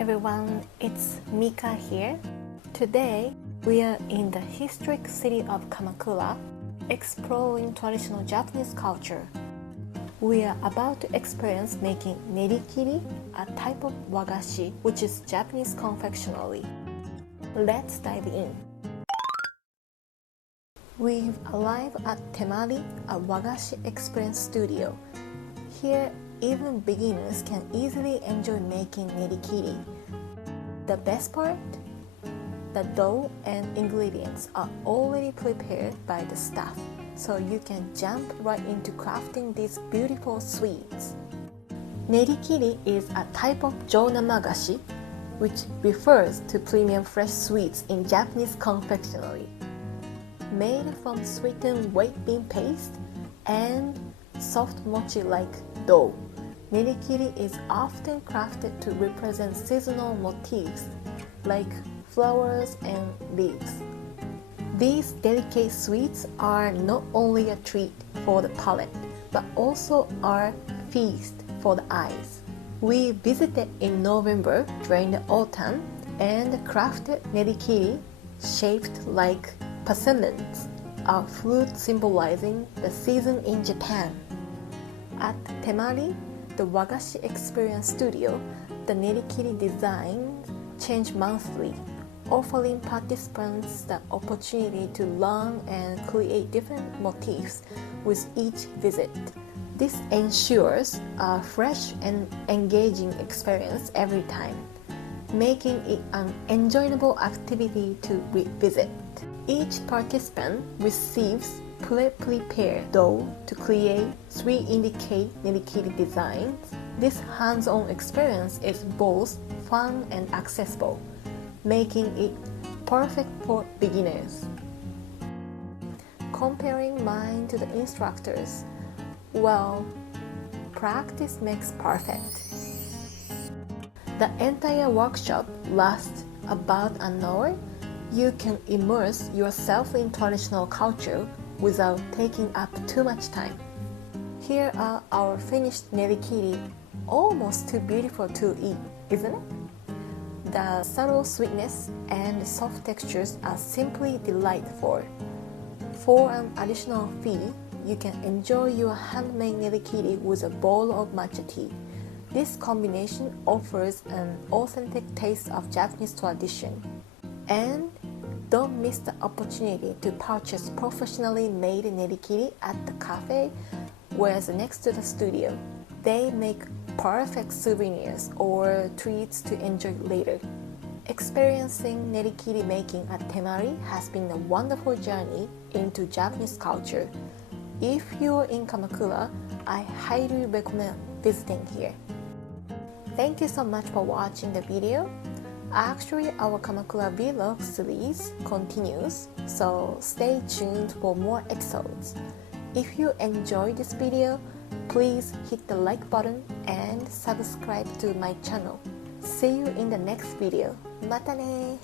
everyone, it's Mika here. Today, we are in the historic city of Kamakura, exploring traditional Japanese culture. We are about to experience making Nerikiri, a type of wagashi, which is Japanese confectionery. Let's dive in. We've arrived at Temari, a wagashi experience studio. Here, even beginners can easily enjoy making nerikiri. The best part? The dough and ingredients are already prepared by the staff, so you can jump right into crafting these beautiful sweets. Nerikiri is a type of jonamagashi, which refers to premium fresh sweets in Japanese confectionery. Made from sweetened white bean paste and soft mochi-like dough, Nerikiri is often crafted to represent seasonal motifs like flowers and leaves. These delicate sweets are not only a treat for the palate, but also a feast for the eyes. We visited in November during the autumn and crafted Nerikiri shaped like persimmons, a fruit symbolizing the season in Japan. At Temari, the Wagashi Experience Studio, the Nerikiri designs change monthly, offering participants the opportunity to learn and create different motifs with each visit. This ensures a fresh and engaging experience every time, making it an enjoyable activity to revisit. Each participant receives pre-prepared dough to create 3 intricate nerikiri designs. This hands-on experience is both fun and accessible, making it perfect for beginners. Comparing mine to the instructors, well, practice makes perfect. The entire workshop lasts about an hour. You can immerse yourself in traditional culture without taking up too much time. Here are our finished nerikiri, almost too beautiful to eat, isn't it? The subtle sweetness and soft textures are simply delightful. For an additional fee, you can enjoy your handmade nerikiri with a bowl of matcha tea. This combination offers an authentic taste of Japanese tradition. And don't miss the opportunity to purchase professionally made nerikiri at the cafe where's next to the studio. They make perfect souvenirs or treats to enjoy later. Experiencing nerikiri making at Temari has been a wonderful journey into Japanese culture. If you're in Kamakura, I highly recommend visiting here. Thank you so much for watching the video. Actually, our Kamakura vlog series continues, so stay tuned for more episodes. If you enjoyed this video, please hit the like button and subscribe to my channel. See you in the next video. またね